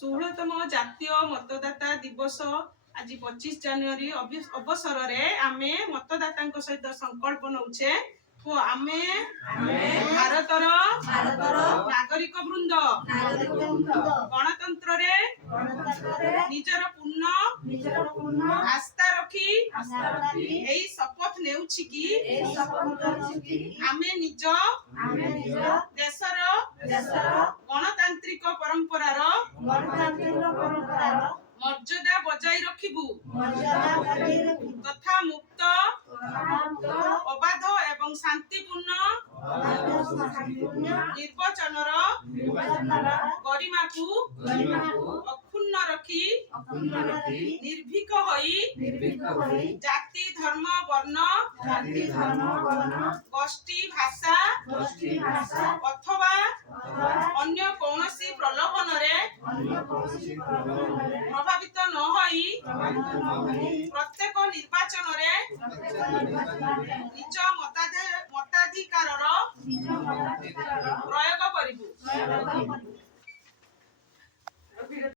ଷୋହଳତମ ଜାତୀୟ ମତଦାତା ଦିବସ आज 25 ଜାନୁଆରୀ अवसर रे आमे मतदाता सहित संकल्प नौचे आमे भारतर नागरिक वृंद गणतंत्र रे निजर पूर्ण आस्था रखी एई शपथ नेउछि कि आमे निज देशर गणतांत्रिक परंपरार मर्यादा बजाय रखिबु तथा मुक्त अबाध एवं शांतिपूर्ण निर्वाचनर गरिमा को अक्षुण्ण रखी निर्भीक होई जाति धर्म वर्ण गोष्ठी भाषा अथवा अन्य कौनसी प्रलोभन रे प्रभावित न होई प्रत्येक निर्वाचन रे निज मताधिकार प्रयोग करिबु।